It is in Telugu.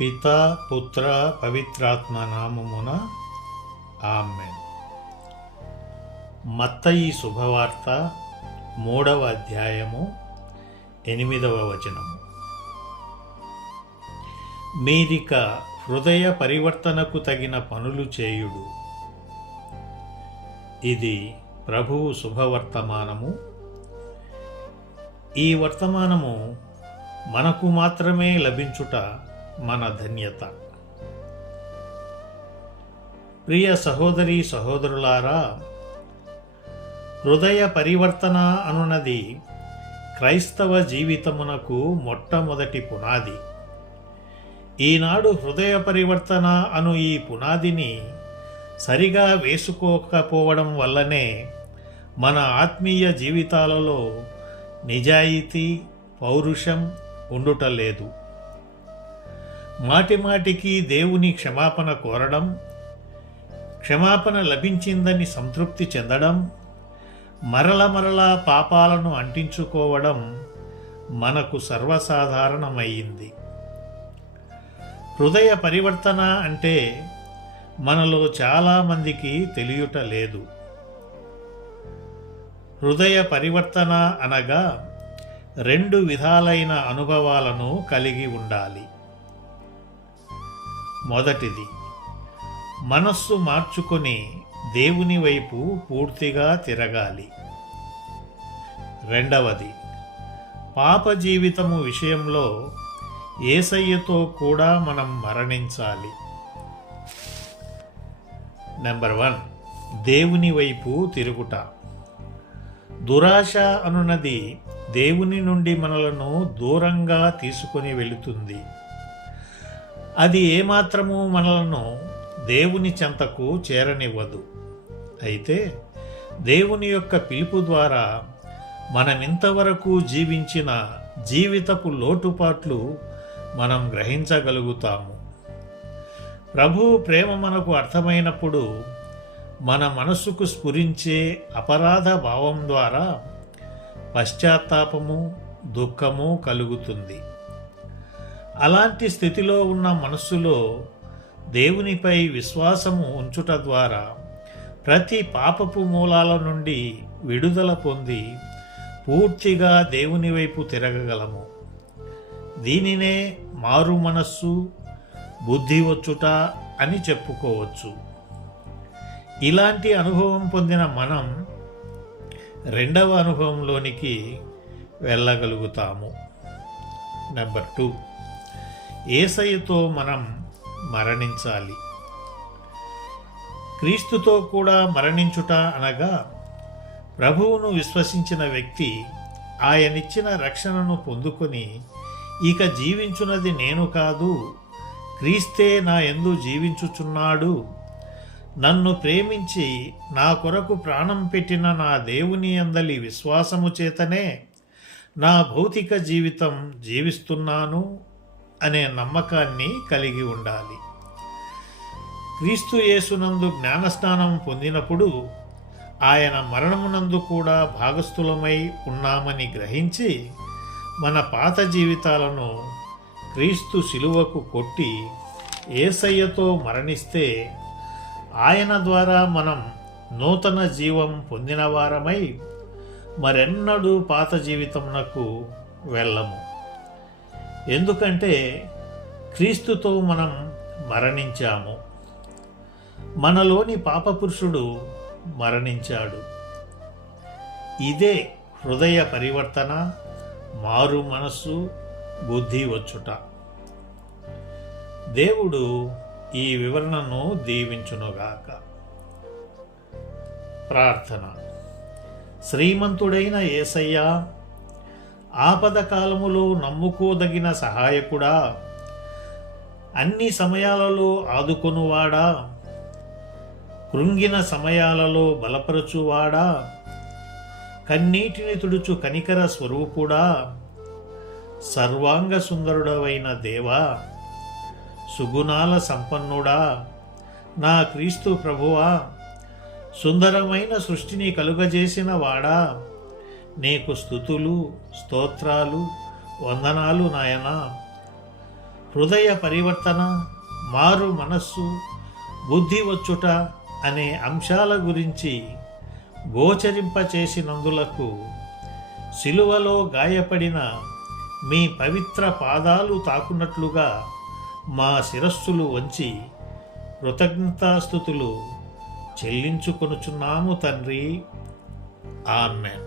పిత పుత్ర పవిత్రాత్మ నామమున ఆమె మత్తయి శుభవార్త మూడవ అధ్యాయము ఎనిమిదవ వచనము. మీరిక హృదయ పరివర్తనకు తగిన పనులు చేయుడు. ఇది ప్రభువు శుభవర్తమానము. ఈ వర్తమానము మనకు మాత్రమే లభించుట మన ధన్యత. ప్రియ సహోదరి సహోదరులారా హృదయ పరివర్తన అనున్నది క్రైస్తవ జీవితమునకు మొట్టమొదటి పునాది. ఈనాడు హృదయ పరివర్తన అను ఈ పునాదిని సరిగా వేసుకోకపోవడం వల్లనే మన ఆత్మీయ జీవితాలలో నిజాయితీ పౌరుషం ఉండుటలేదు మాటిమాటికి దేవుని క్షమాపణ కోరడం క్షమాపణ లభించిందని సంతృప్తి చెందడం మరల మరల పాపాలను అంటించుకోవడం మనకు సర్వసాధారణమయ్యింది హృదయ పరివర్తన అంటే మనలో చాలామందికి తెలియుట లేదు. హృదయ పరివర్తన అనగా రెండు విధాలైన అనుభవాలను కలిగి ఉండాలి. మొదటిది. మనస్సు మార్చుకొని దేవుని వైపు పూర్తిగా తిరగాలి. రెండవది పాప జీవితము విషయంలో ఏసయ్యతో కూడా మనం మరణించాలి. నెంబర్ వన్ దేవుని వైపు తిరుగుట. దురాశ అనున్నది దేవుని నుండి మనలను దూరంగా తీసుకొని వెళుతుంది. అది ఏమాత్రము మనలను దేవుని చెంతకు చేరనివ్వదు. అయితే దేవుని యొక్క పిలుపు ద్వారా మనమింతవరకు జీవించిన జీవితపు లోటుపాట్లు మనం గ్రహించగలుగుతాము. ప్రభు ప్రేమ మనకు అర్థమైనప్పుడు మన మనస్సుకు స్ఫురించే అపరాధ భావం ద్వారా పశ్చాత్తాపము దుఃఖము కలుగుతుంది. అలాంటి స్థితిలో ఉన్న మనస్సులో దేవునిపై విశ్వాసము ఉంచుట ద్వారా ప్రతి పాపపు మూలాల నుండి విడుదల పొంది పూర్తిగా దేవుని వైపు తిరగగలము. దీనినే మారు మనస్సు బుద్ధి వచ్చుట అని చెప్పుకోవచ్చు. ఇలాంటి అనుభవం పొందిన మనం రెండవ అనుభవంలోనికి వెళ్ళగలుగుతాము. Number two. ఏసయ్యతో మనం మరణించాలి. క్రీస్తుతో కూడా మరణించుట అనగా ప్రభువును విశ్వసించిన వ్యక్తి ఆయనిచ్చిన రక్షణను పొందుకొని ఇక జీవించున్నది నేను కాదు క్రీస్తే నా ఎందు జీవించుచున్నాడు. నన్ను ప్రేమించి నా కొరకు ప్రాణం పెట్టిన నా దేవుని అందలి విశ్వాసము చేతనే నా భౌతిక జీవితం జీవిస్తున్నాను. అనే నమ్మకాన్ని కలిగి ఉండాలి. క్రీస్తు యేసునందు జ్ఞానస్నానం పొందినప్పుడు ఆయన మరణమునందు కూడా భాగస్థులమై ఉన్నామని గ్రహించి మన పాత జీవితాలను క్రీస్తు శిలువకు కొట్టి ఏసయ్యతో మరణిస్తే ఆయన ద్వారా మనం నూతన జీవం పొందిన వారమై మరెన్నడూ పాత జీవితమునకు వెళ్ళము. ఎందుకంటే క్రీస్తుతో మనం మరణించాము. మనలోని పాపపురుషుడు మరణించాడు. ఇదే హృదయ పరివర్తన మారు మనస్సు బుద్ధి వచ్చుట. దేవుడు ఈ వివరణను దీవించునుగాక. ప్రార్థన. శ్రీమంతుడైన ఏసయ్య ఆపద కాలములో నమ్ముకోదగిన సహాయకుడా? అన్ని సమయాలలో ఆదుకొనువాడా? కృంగిన సమయాలలో బలపరచువాడా? కన్నీటిని తుడుచు కనికర స్వరూపుడా? సర్వాంగ సుందరుడవైన దేవా సుగుణాల సంపన్నుడా? నా క్రీస్తు ప్రభువా సుందరమైన సృష్టిని కలుగజేసిన వాడా? నీకు స్థుతులు స్తోత్రాలు వందనాలు నాయనా. హృదయ పరివర్తన మారు మనస్సు బుద్ధి వచ్చుట అనే అంశాల గురించి గోచరింపచేసినందులకు సిలువలో గాయపడిన మీ పవిత్ర పాదాలు తాకున్నట్లుగా మా శిరస్సులు వంచి కృతజ్ఞతాస్థుతులు చెల్లించుకొనుచున్నాము తండ్రి. ఆమెన్.